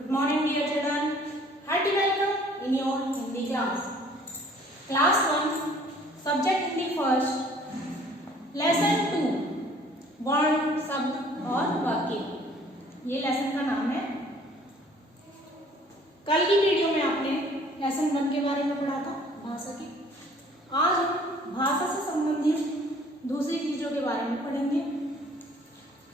Good morning dear children. Hearty welcome in your Hindi class. Class 1, subject Hindi first. Lesson 2, वर्ण शब्द और वाक्य. ये लेसन का नाम है. कल की वीडियो में आपने लेसन 1 के बारे में पढ़ा था, भाषा की. आज हम भाषा से संबंधित दूसरी चीजों के बारे में पढ़ेंगे.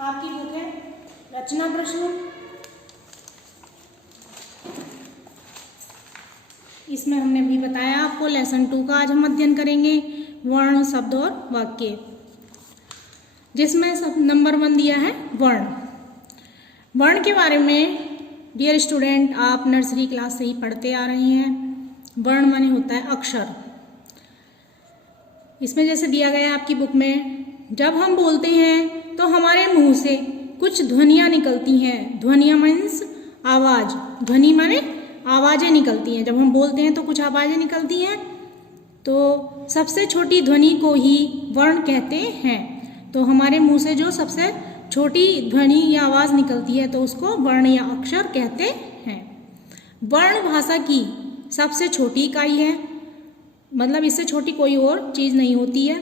आपकी बुक है रचना प्रश्न. इसमें हमने भी बताया आपको लेसन 2 का आज हम अध्ययन करेंगे, वर्ण शब्द और वाक्य, जिसमें सब नंबर 1 दिया है वर्ण. वर्ण के बारे में डियर स्टूडेंट आप नर्सरी क्लास से ही पढ़ते आ रहे हैं. वर्ण माने होता है अक्षर. इसमें जैसे दिया गया है आपकी बुक में, जब हम बोलते हैं तो हमारे मुंह से कुछ ध्वनियाँ निकलती हैं. ध्वनियाँ मीन्स आवाज. ध्वनि माने आवाजें निकलती हैं. जब हम बोलते हैं तो कुछ आवाजें निकलती हैं, तो सबसे छोटी ध्वनि को ही वर्ण कहते हैं. तो हमारे मुंह से जो सबसे छोटी ध्वनि या आवाज निकलती है तो उसको वर्ण या अक्षर कहते हैं. वर्ण भाषा की सबसे छोटी इकाई है, मतलब इससे छोटी कोई और चीज नहीं होती है.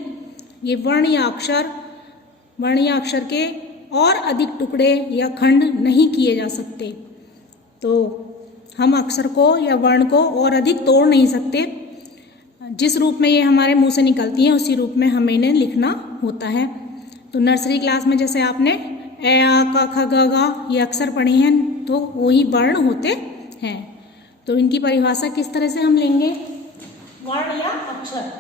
ये वर्ण या अक्षर के और अधिक टुकड़े या खंड नहीं किए जा सकते. तो हम अक्षर को या वर्ण को और अधिक तोड़ नहीं सकते. जिस रूप में ये हमारे मुंह से निकलती हैं उसी रूप में हमें इन्हें लिखना होता है. तो नर्सरी क्लास में जैसे आपने ए आ क ख ग घ ये अक्षर पढ़े हैं तो वही वर्ण होते हैं. तो इनकी परिभाषा किस तरह से हम लेंगे? वर्ण या अक्षर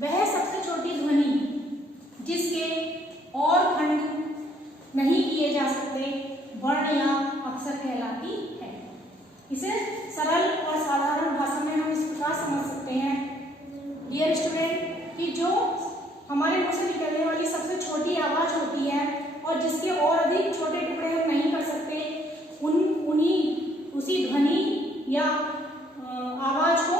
वह सबसे छोटी ध्वनि जिसके और खंड नहीं किए जा सकते वर्ण या अक्षर कहलाती है. इसे सरल और साधारण भाषा में हम इस प्रकार समझ सकते हैं डियर स्टूडेंट कि जो हमारे मुंह से निकलने वाली सबसे छोटी आवाज होती है और जिसके और अधिक छोटे टुकड़े हम नहीं कर सकते, उसी ध्वनि या आवाज को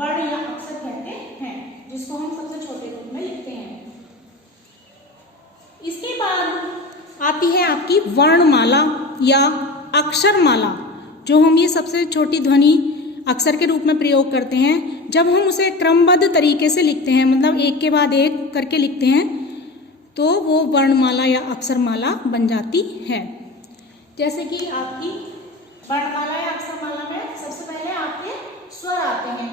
वर्ण या अक्षर कहते हैं, जिसको हम सबसे छोटे रूप में लिखते हैं. इसके बाद आती है आपकी वर्णमाला या अक्षरमाला, जो हम ये सबसे छोटी ध्वनि अक्षर के रूप में प्रयोग करते हैं. जब हम उसे क्रमबद्ध तरीके से लिखते हैं, मतलब एक के बाद एक करके लिखते हैं, तो वो वर्णमाला या अक्षरमाला बन जाती है. जैसे कि आपकी वर्णमाला या अक्षरमाला में सबसे पहले आपके स्वर आते हैं.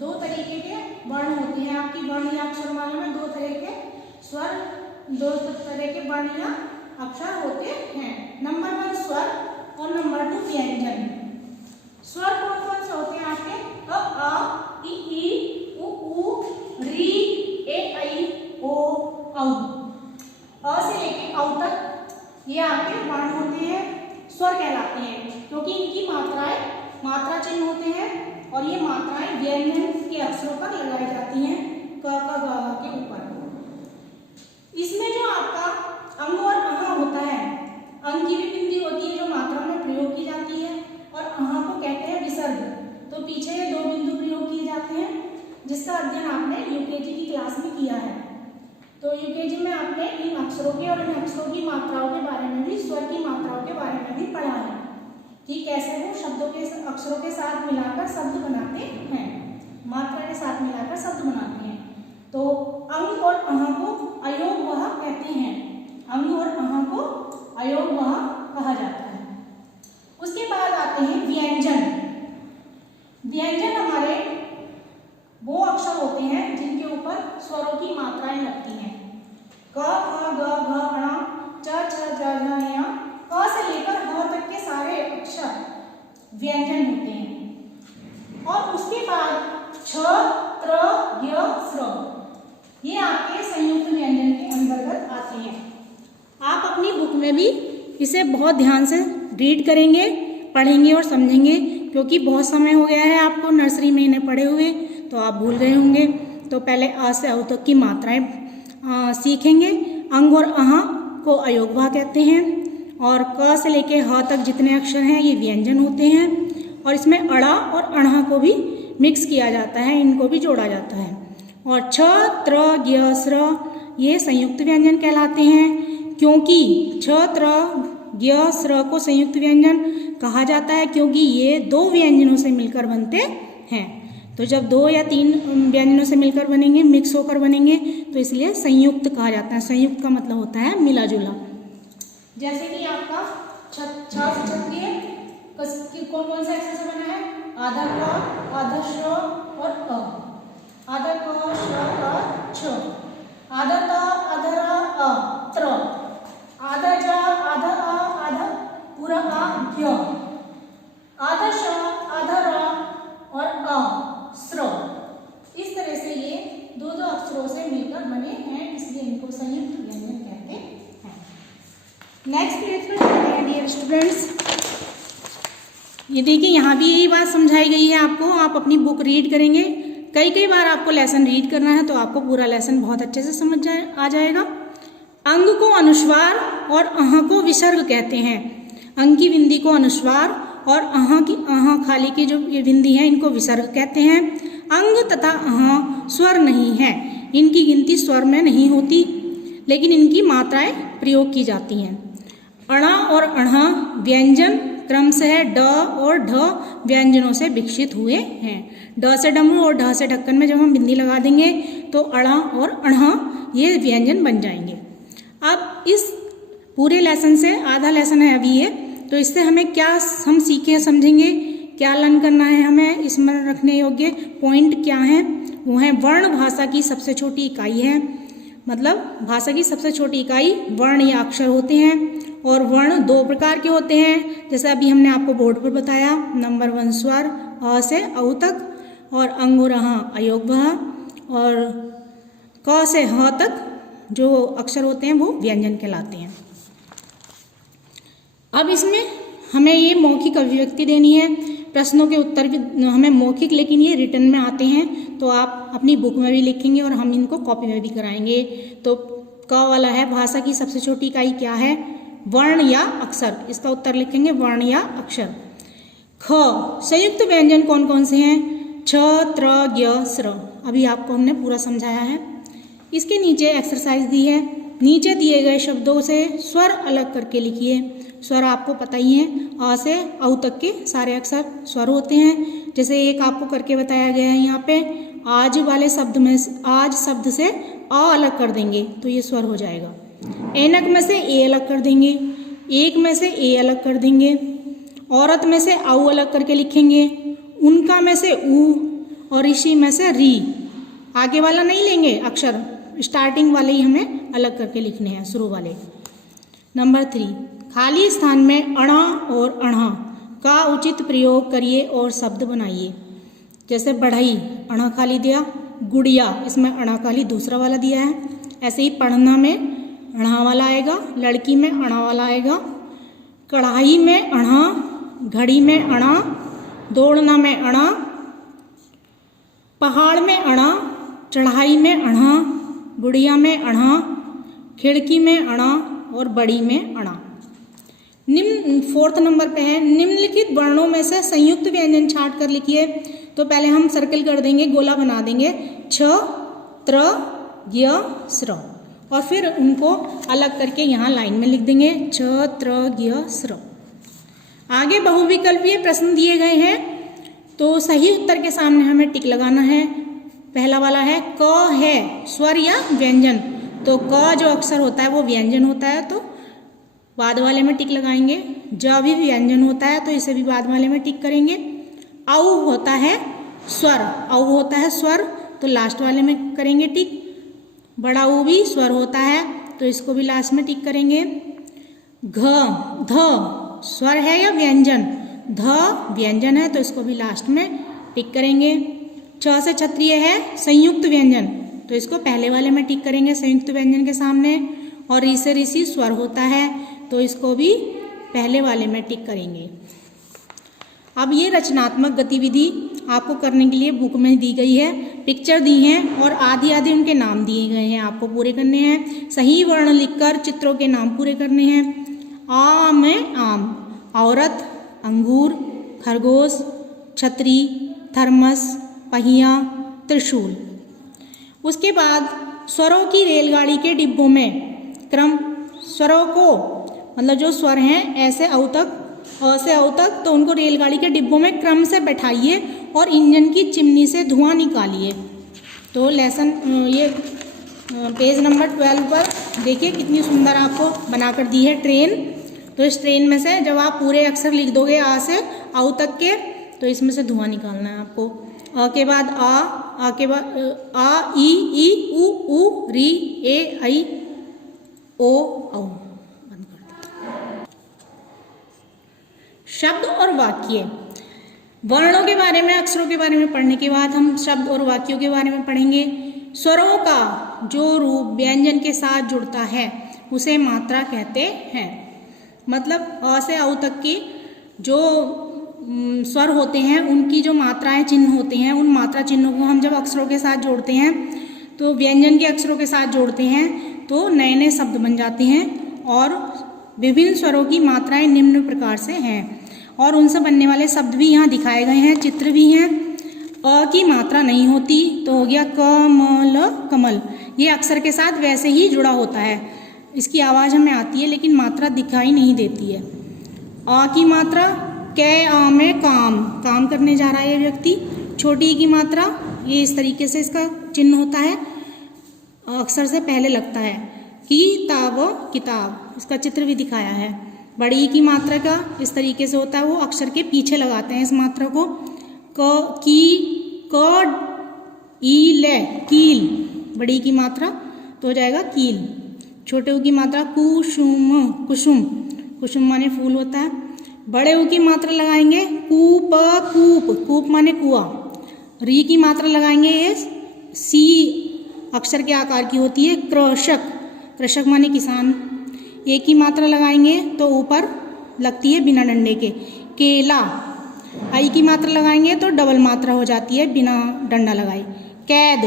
2 तरीके के वर्ण होते हैं आपकी वर्ण या अक्षरमाला में. 2 तरह के स्वर, 2 तरह के वर्ण या अक्षर होते हैं. नंबर 1 स्वर और नंबर 2 व्यंजन. स्वर कौन कौन से होते हैं आपके? अ आ इ ई उ ऊ री ए ऐ ओ औ. अ से लेके औ तक ये आपके वर्ण होते हैं, स्वर कहलाते हैं, क्योंकि इनकी मात्रा चिन्ह होते हैं और ये मात्राएं व्यंजन के अक्षरों पर लगाई जाती हैं क ख ग घ के ऊपर. इसमें जो आपका अंग और अहा होता है, अंग की भी बिंदी होती है जो मात्रा में प्रयोग की जाती है, और अहा को कहते हैं विसर्ग. तो पीछे 2 बिंदु प्रयोग किए जाते हैं, जिसका अध्ययन आपने यूकेजी की क्लास में किया है. तो यूकेजी में आपने इन अक्षरों के और इन अक्षरों की मात्राओं के बारे में भी, स्वर की मात्राओं के बारे में भी पढ़ा है कि कैसे वो शब्दों के अक्षरों के साथ मिलाकर शब्द बनाते हैं, मात्रा के साथ मिलाकर शब्द बनाते हैं. तो अंग और अहा को अयोग वह कहते हैं. अंग और अहा को अयोग वह कहा जाता है. उसके बाद आते हैं व्यंजन. व्यंजन हमारे वो अक्षर होते हैं जिनके ऊपर स्वरों की मात्राएं लगती हैं. क ख ग घ ण च छ ज झ ञ. क से लेकर ह तक के सारे अक्षर व्यंजन होते हैं. और उसके बाद छ त्र य स्र ये आपके संयुक्त व्यंजन के अंतर्गत आते हैं. आप अपनी बुक में भी इसे बहुत ध्यान से रीड करेंगे, पढ़ेंगे और समझेंगे, क्योंकि बहुत समय हो गया है आपको नर्सरी में इन्हें पढ़े हुए, तो आप भूल गए होंगे. तो पहले आ से औ तक की मात्राएं सीखेंगे. अंग और अहा को अयोगवा कहते हैं, और क से लेके ह तक जितने अक्षर हैं ये व्यंजन होते हैं. और इसमें अड़ा और अणहा को भी मिक्स किया जाता है, इनको भी जोड़ा जाता है. और छ त्र य स्र ये संयुक्त व्यंजन कहलाते हैं, क्योंकि छ त्र ज्ञ स्र को संयुक्त व्यंजन कहा जाता है क्योंकि ये दो व्यंजनों से मिलकर बनते हैं। तो जब दो या तीन व्यंजनों से मिलकर बनेंगे, मिक्स होकर बनेंगे, तो इसलिए संयुक्त कहा जाता है। संयुक्त का मतलब होता है मिला जुला। जैसे कि आपका छ से क्षत्रिय कौन कौन सा अक्षर से बना है? आधा क, आधा श और अ। आधा क, श, अ, छ। आधा त, आधा र, अ, त्र। आधा ज, आधा अ, आधा पूरा आ, ज्ञ। आधा श, आधा र और अ, स्र। इस तरह से ये दो दो अक्षरों से मिलकर बने हैं, इसलिए इनको संयुक्त व्यंजन कहते हैं। नेक्स्ट पेज पर चलते हैं डियर स्टूडेंट्स। ये देखिए यहाँ भी यही बात समझाई गई है आपको। आप अपनी बुक रीड करेंगे, कई बार आपको लेसन रीड करना है, तो आपको पूरा लेसन बहुत अच्छे से समझ आ जाएगा। अंग को अनुस्वार और अह को विसर्ग कहते हैं। अंग की बिंदी को अनुस्वार और अह खाली की जो ये बिंदी है इनको विसर्ग कहते हैं। अंग तथा अह स्वर नहीं है, इनकी गिनती स्वर में नहीं होती, लेकिन इनकी मात्राएं प्रयोग की जाती हैं। अणा और अणा व्यंजन क्रमशः ड और ढ व्यंजनों से विकसित हुए हैं। ड से डमरू और ढ से ढक्कन में जब हम बिंदी लगा देंगे तो अणा और अणा ये व्यंजन बन जाएंगे। अब इस पूरे लेसन से आधा लेसन है अभी ये, तो इससे हमें क्या हम सीखे समझेंगे, क्या लर्न करना है हमें, स्मरण रखने योग्य पॉइंट क्या हैं? वो है वर्ण भाषा की सबसे छोटी इकाई है। मतलब भाषा की सबसे छोटी इकाई वर्ण या अक्षर होते हैं, और वर्ण दो प्रकार के होते हैं, जैसे अभी हमने आपको बोर्ड पर बताया। नंबर 1 स्वर अ से औ तक, और अंग और अह अयोग भः, और क से ह तक जो अक्षर होते हैं वो व्यंजन कहलाते हैं। अब इसमें हमें ये मौखिक अभिव्यक्ति देनी है। प्रश्नों के उत्तर भी हमें मौखिक, लेकिन ये रिटर्न में आते हैं, तो आप अपनी बुक में भी लिखेंगे और हम इनको कॉपी में भी कराएंगे। तो क वाला है भाषा की सबसे छोटी इकाई क्या है? वर्ण या अक्षर। इसका उत्तर लिखेंगे वर्ण या अक्षर। ख संयुक्त व्यंजन कौन कौन से हैं? छ, त्र, ज्ञ, स्र। अभी आपको हमने पूरा समझाया है। इसके नीचे एक्सरसाइज दी है। नीचे दिए गए शब्दों से स्वर अलग करके लिखिए। स्वर आपको पता ही है, अ से औ तक के सारे अक्षर स्वर होते हैं। जैसे एक आपको करके बताया गया है यहाँ पे, आज वाले शब्द में आज शब्द से अ अलग कर देंगे तो ये स्वर हो जाएगा। ऐनक में से ए अलग कर देंगे, एक में से ए अलग कर देंगे, औरत में से औ अलग करके लिखेंगे, उनका में से ऊ, और ऋषि में से री। आगे वाला नहीं लेंगे अक्षर, स्टार्टिंग वाले ही हमें अलग करके लिखने हैं, शुरू वाले। नंबर 3 खाली स्थान में अणा और अणा का उचित प्रयोग करिए और शब्द बनाइए। जैसे बढ़ई अणा खाली दिया, गुड़िया इसमें अणा खाली दूसरा वाला दिया है। ऐसे ही पढ़ना में अणा वाला आएगा, लड़की में अणा वाला आएगा, कढ़ाई में अणा, घड़ी में अणा, दौड़ना में अणा, पहाड़ में अणा, चढ़ाई में अणा, गुड़िया में अणा, खिड़की में अणा और बड़ी में अणा। निम्न 4th नंबर पे है, निम्नलिखित वर्णों में से संयुक्त व्यंजन छांट कर लिखिए। तो पहले हम सर्कल कर देंगे, गोला बना देंगे, छ, त्र, ज्ञ, स्र, और फिर उनको अलग करके यहाँ लाइन में लिख देंगे, छ, त्र, ज्ञ, स्र। आगे बहुविकल्पीय प्रश्न दिए गए हैं, तो सही उत्तर के सामने हमें टिक लगाना है। पहला वाला है क है स्वर या व्यंजन, तो क जो अक्षर होता है वो व्यंजन होता है, तो बाद वाले में टिक लगाएंगे। ज भी व्यंजन होता है, तो इसे भी बाद वाले में टिक करेंगे। औ होता है स्वर, औ होता है स्वर, तो लास्ट वाले में करेंगे टिक। बड़ा ऊ भी स्वर होता है, तो इसको भी लास्ट में टिक करेंगे। घ ध स्वर है या व्यंजन? ध व्यंजन है, तो इसको भी लास्ट में टिक करेंगे। छ से क्षत्रिय है संयुक्त व्यंजन, तो इसको पहले वाले में टिक करेंगे संयुक्त व्यंजन के सामने। और ऋ से ऋषि स्वर होता है, तो इसको भी पहले वाले में टिक करेंगे। अब ये रचनात्मक गतिविधि आपको करने के लिए बुक में दी गई है, पिक्चर दी हैं और आदि आदि उनके नाम दिए गए हैं, आपको पूरे करने हैं। सही वर्ण लिखकर चित्रों के नाम पूरे करने हैं। आ में आम, औरत, अंगूर, खरगोश, छतरी, थर्मस, पहिया, त्रिशूल। उसके बाद स्वरों की रेलगाड़ी के डिब्बों में क्रम स्वरों को मतलब जो स्वर हैं ऐसे अ तक, अ से अ तक, तो उनको रेलगाड़ी के डिब्बों में क्रम से बैठाइए और इंजन की चिमनी से धुआं निकालिए। तो लेसन ये पेज नंबर 12 पर देखिए कितनी सुंदर आपको बनाकर दी है ट्रेन। तो इस ट्रेन में से जब आप पूरे अक्षर लिख दोगे आ से अ तक के, तो इसमें से धुआं निकालना है आपको। अ के बाद आ के बाद आ, ई, उ, री, ए, ऐ, ओ, औ। बंद कर दो। शब्द और वाक्य। वर्णों के बारे में, अक्षरों के बारे में पढ़ने के बाद हम शब्द और वाक्यों के बारे में पढ़ेंगे। स्वरों का जो रूप व्यंजन के साथ जुड़ता है उसे मात्रा कहते हैं। मतलब अ से अ तक की जो स्वर होते हैं उनकी जो मात्राएं चिन्ह होते हैं, उन मात्रा चिन्हों को हम जब अक्षरों के साथ जोड़ते हैं, तो व्यंजन के अक्षरों के साथ जोड़ते हैं, तो नए नए शब्द बन जाते हैं। और विभिन्न स्वरों की मात्राएं निम्न प्रकार से हैं और उनसे बनने वाले शब्द भी यहाँ दिखाए गए हैं, चित्र भी हैं। अ की मात्रा नहीं होती तो हो गया कमल, कमल। ये अक्षर के साथ वैसे ही जुड़ा होता है, इसकी आवाज़ हमें आती है लेकिन मात्रा दिखाई नहीं देती है। अ की मात्रा कै आ में काम, काम करने जा रहा है ये व्यक्ति। छोटी की मात्रा ये इस तरीके से इसका चिन्ह होता है, अक्षर से पहले लगता है। किताब, किताब, इसका चित्र भी दिखाया है। बड़ी की मात्रा का इस तरीके से होता है, वो अक्षर के पीछे लगाते हैं इस मात्रा को। क, की, क, ई, ले, कील, बड़ी की मात्रा तो हो जाएगा कील। छोटे ऊ की मात्रा कुसुम, कुसुम, कुसुम माने फूल होता है। बड़े ऊ की मात्रा लगाएंगे कूप, कूप, कूप माने कुआ। री की मात्रा लगाएंगे ये सी अक्षर के आकार की होती है, कृषक, कृषक माने किसान। ए की मात्रा लगाएंगे तो ऊपर लगती है बिना डंडे के, केला। आई की मात्रा लगाएंगे तो डबल मात्रा हो जाती है बिना डंडा लगाए, कैद।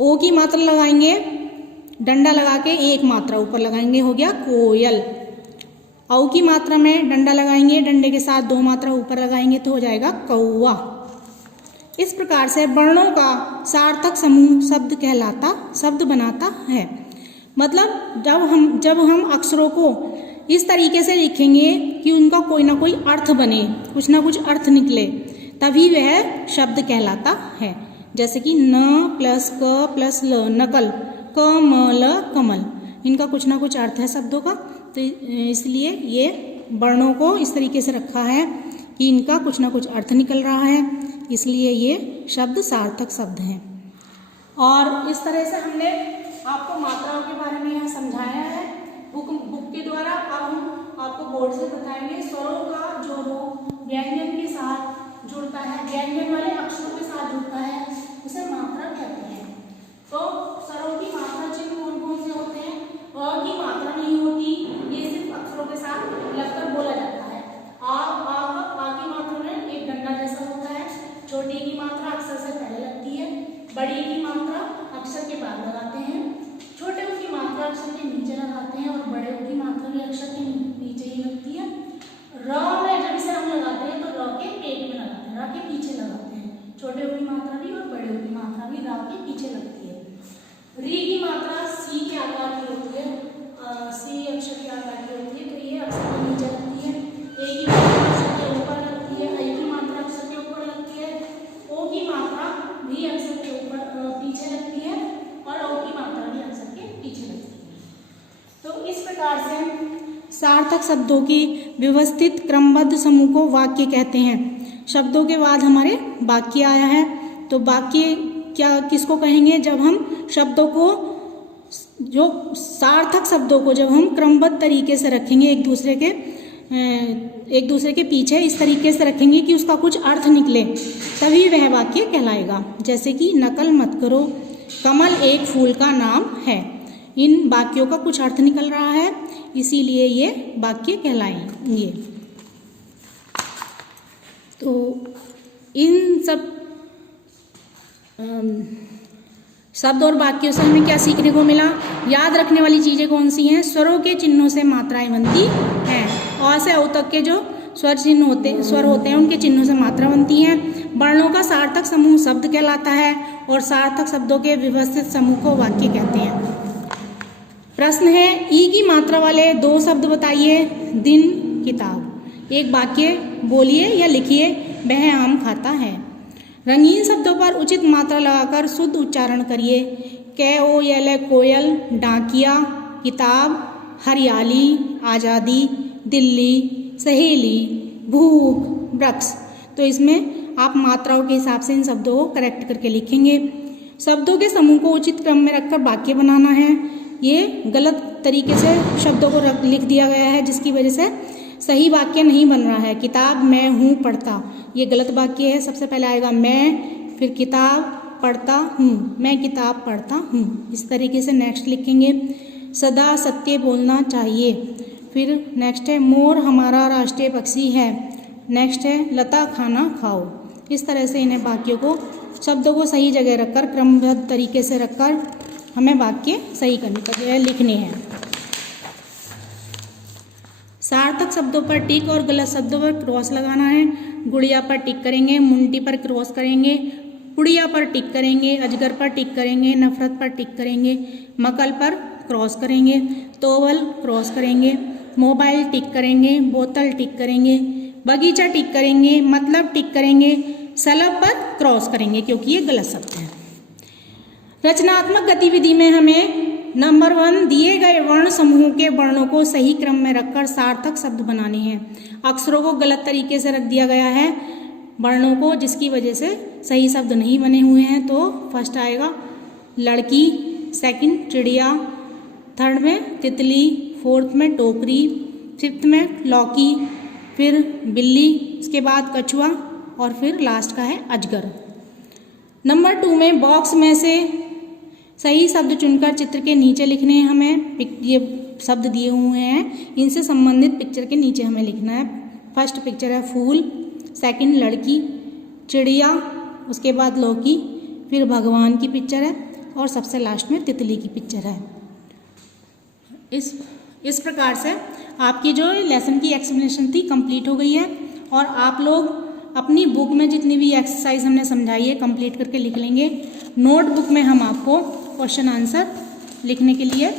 ओ की मात्रा लगाएंगे डंडा लगा के एक मात्रा ऊपर लगाएंगे, हो गया कोयल। औ की मात्रा में डंडा लगाएंगे, डंडे के साथ 2 मात्रा ऊपर लगाएंगे तो हो जाएगा कौवा। इस प्रकार से वर्णों का सार्थक समूह शब्द कहलाता, शब्द बनाता है। मतलब जब हम अक्षरों को इस तरीके से लिखेंगे कि उनका कोई ना कोई अर्थ बने, कुछ ना कुछ अर्थ निकले, तभी वह शब्द कहलाता है। जैसे कि न प्लस क प्लस ल, नकल, कमल, कमल, इनका कुछ ना कुछ अर्थ है शब्दों का। तो इसलिए ये वर्णों को इस तरीके से रखा है कि इनका कुछ ना कुछ अर्थ निकल रहा है, इसलिए ये शब्द सार्थक शब्द हैं। और इस तरह से हमने आपको मात्राओं के बारे में यहाँ समझाया है बुक के द्वारा। अब हम आपको बोर्ड से बताएंगे स्वरों का जो रूप व्यंजन के साथ जुड़ता है, व्यंजन वाले अक्षरों के साथ जुड़ता है, उसे मात्रा कहते हैं। तो स्वरों की मात्रा चिन्ह कौन कौन से होते हैं? अ की मात्रा नहीं होती, ये सिर्फ अक्षरों के साथ लगकर बोला जाता है। आ की मात्रा में एक डंडा जैसा होता है। छोटी की मात्रा अक्षर से पहले लगती है, बड़ी की मात्रा अक्षर के बाद लगाते हैं, छोटे ऊ की मात्रा अक्षर के नीचे लगाते हैं और बड़े ऊ की मात्रा भी अक्षर के नीचे ही लगती है। र में जब इसे हम लगाते हैं तो र के पेट में लगाते हैं, र के पीछे लगाते हैं। छोटे ऊ की मात्रा भी और बड़े ऊ की मात्रा भी र के पीछे लगती है। री की मात्रा सी के आकार की होती है, सी अक्षर के आकार की होती है, तो ये अक्षर के नीचे लगती है। ए की मात्रा अक्षर के ऊपर लगती है, आई की मात्रा अक्षर के ऊपर लगती है, ओ की मात्रा भी अक्षर के ऊपर पीछे लगती है और औ की मात्रा भी अक्षर के पीछे लगती है। तो इस प्रकार से सार्थक शब्दों की व्यवस्थित क्रमबद्ध समूह को वाक्य कहते हैं। शब्दों के बाद हमारे वाक्य आया है, तो वाक्य क्या किसको कहेंगे? जब हम शब्दों को, जो सार्थक शब्दों को जब हम क्रमबद्ध तरीके से रखेंगे, एक दूसरे के पीछे इस तरीके से रखेंगे कि उसका कुछ अर्थ निकले, तभी वह वाक्य कहलाएगा। जैसे कि नकल मत करो, कमल एक फूल का नाम है। इन वाक्यों का कुछ अर्थ निकल रहा है, इसीलिए ये वाक्य कहलाएंगे। तो इन सब शब्द और वाक्यों से हमें क्या सीखने को मिला? याद रखने वाली चीज़ें कौन सी हैं? स्वरों के चिन्हों से मात्राएं बनती हैं। अ से औ तक के जो स्वर होते हैं उनके चिन्हों से मात्रा बनती हैं। वर्णों का सार्थक समूह शब्द कहलाता है और सार्थक शब्दों के व्यवस्थित समूह को वाक्य कहते हैं। प्रश्न है ई की मात्रा वाले दो शब्द बताइए। दिन, किताब। एक वाक्य बोलिए या लिखिए, वह आम खाता है। रंगीन शब्दों पर उचित मात्रा लगाकर शुद्ध उच्चारण करिए। KOL कोयल, डाकिया, किताब, हरियाली, आज़ादी, दिल्ली, सहेली, भूख, वृक्ष। तो इसमें आप मात्राओं के हिसाब से इन शब्दों को करेक्ट करके लिखेंगे। शब्दों के समूह को उचित क्रम में रखकर वाक्य बनाना है। ये गलत तरीके से शब्दों को लिख दिया गया है, जिसकी वजह से सही वाक्य नहीं बन रहा है। किताब मैं हूँ पढ़ता, ये गलत वाक्य है। सबसे पहले आएगा मैं, फिर किताब पढ़ता हूँ, मैं किताब पढ़ता हूँ। इस तरीके से नेक्स्ट लिखेंगे। सदा सत्य बोलना चाहिए। फिर नेक्स्ट है मोर हमारा राष्ट्रीय पक्षी है। नेक्स्ट है लता खाना खाओ। इस तरह से इन्हें वाक्यों को, शब्दों को सही जगह रखकर, क्रमबद्ध तरीके से रखकर हमें वाक्य सही करने लिखने हैं। सार्थक शब्दों पर टिक और गलत शब्दों पर क्रॉस लगाना है। गुड़िया पर टिक करेंगे, मुंडी पर क्रॉस करेंगे, पुड़िया पर टिक करेंगे, अजगर पर टिक करेंगे, नफरत पर टिक करेंगे, मकल पर क्रॉस करेंगे, तोवल क्रॉस करेंगे, मोबाइल टिक करेंगे, बोतल टिक करेंगे, बगीचा टिक करेंगे, मतलब टिक करेंगे, सलब पर क्रॉस करेंगे क्योंकि ये गलत शब्द है। रचनात्मक गतिविधि में हमें नंबर 1 दिए गए वर्ण समूह के वर्णों को सही क्रम में रखकर सार्थक शब्द बनाने हैं। अक्षरों को गलत तरीके से रख दिया गया है वर्णों को, जिसकी वजह से सही शब्द नहीं बने हुए हैं। तो फर्स्ट आएगा लड़की, सेकंड चिड़िया, थर्ड में तितली, फोर्थ में टोकरी, फिफ्थ में लौकी, फिर बिल्ली, उसके बाद कछुआ और फिर लास्ट का है अजगर। नंबर 2 में बॉक्स में से सही शब्द चुनकर चित्र के नीचे लिखने हैं हमें। ये शब्द दिए हुए हैं, इनसे संबंधित पिक्चर के नीचे हमें लिखना है। फर्स्ट पिक्चर है फूल, सेकंड लड़की, चिड़िया, उसके बाद लौकी, फिर भगवान की पिक्चर है और सबसे लास्ट में तितली की पिक्चर है। इस प्रकार से आपकी जो लेसन की एक्सप्लेनेशन थी कंप्लीट हो गई है और आप लोग अपनी बुक में जितनी भी एक्सरसाइज हमने समझाई है कंप्लीट करके लिख लेंगे। नोटबुक में हम आपको क्वेश्चन आंसर लिखने के लिए